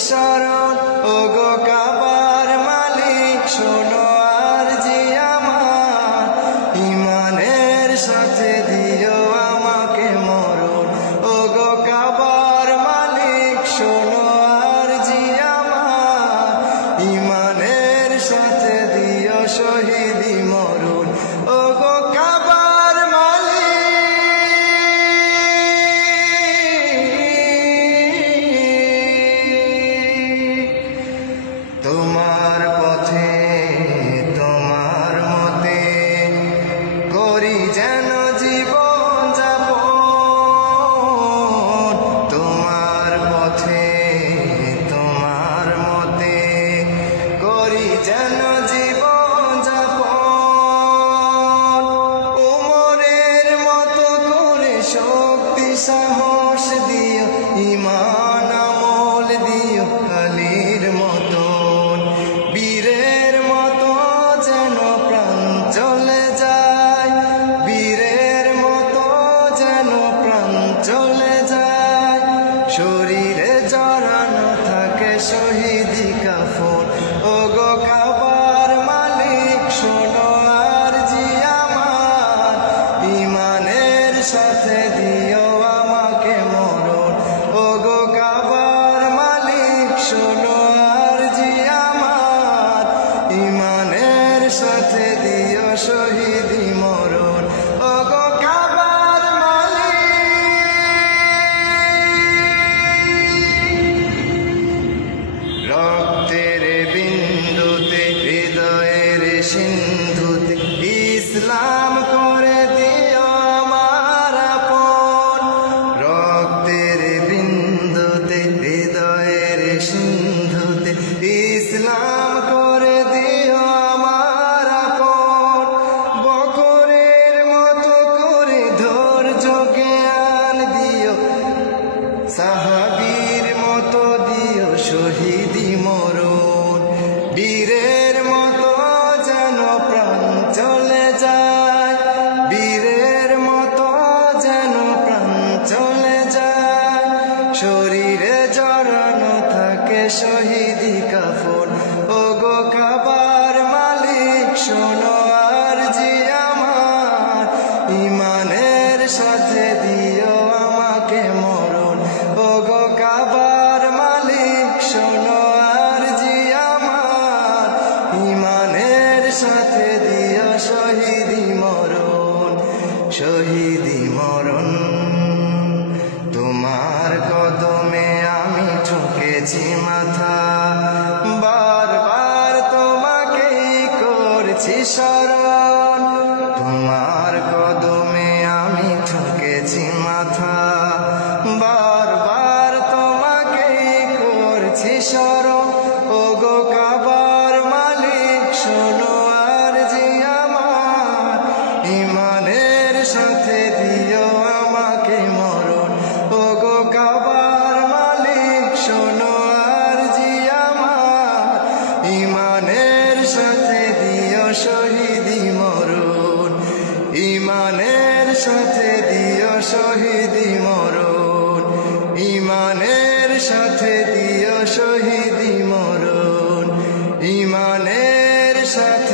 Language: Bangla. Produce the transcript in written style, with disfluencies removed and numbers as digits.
শরণ ওগো কাবার মালিক শোনো আরজি আমার ঈমানের সাথে দিও আমাকে মরণ ওগো কাবার মালিক শোনো আরজি আমার ঈমানের সাথে দিও শহীদি মরণ ওগো কাবার তোমার পথে তোমার মতে করি যেন জীবন যাপন তোমার পথে তোমার মতে করি যেন জীবন যাপন উমরের মতো করে শক্তি সাহস দিও ঈমান আমল দিও আলীর মতো বীরের মতো যেন প্রাণ চলে যায় বীরের মতো যেন প্রাণ চলে যায় শরীরে জড়ানো থাকে শহীদি কাফন ওগো কাবার মালিক শোনো আরজি আমার ঈমানের সাথে দিও আমাকে মরণ ওগো কাবার মালিক শোনো আরজি আমার ঈমানের সাথে দিও শহীদি মরণ ওগো কাবার মালিক রক্তের বিন্দুতে হৃদয়ের সিন্ধুতে ইসলাম করে দিও আমার আপন রক্তের বিন্দুতে হৃদয়ের সিন্ধুতে ইসলাম করে দিও আমার আপন বকরের মতো করে ধৈর্য জ্ঞান দিও সাহাবীর মতো দিও শহীদি মরণ বীরের মতো যেন প্রাণ চলে যায় বীরের মতো যেন প্রাণ চলে যায় শরীরে জড়ানো থাকে শহীদি কাফন ওগো কাবার মালিক শোনো আরজি আমার ঈমানের সাথে দিও আমাকে মরণ ওগো কাবার মালিক শোনো আরজি আমার ঈমানের সাথে দিও শহীদি মরণ তোমার কদমে আমি ঠুকেছি মাথা বারবার তোমাকেই করছি শরণ তোমার কদমে আমি ঠুকেছি মাথা বারবার তোমাকেই করছি শরণ ওগো কাবার মালিক শোনো আরজি আমার ঈমানের সাথে দিও আমাকে মরণ ওগো কাবার মালিক শোনো আরজি আমার ঈমানের সাথে দিও শহীদি মরণ ঈমানের সাথে দিও শহীদি মরণ ঈমানের সাথে দিও শহীদি মরণ ঈমানের সাথে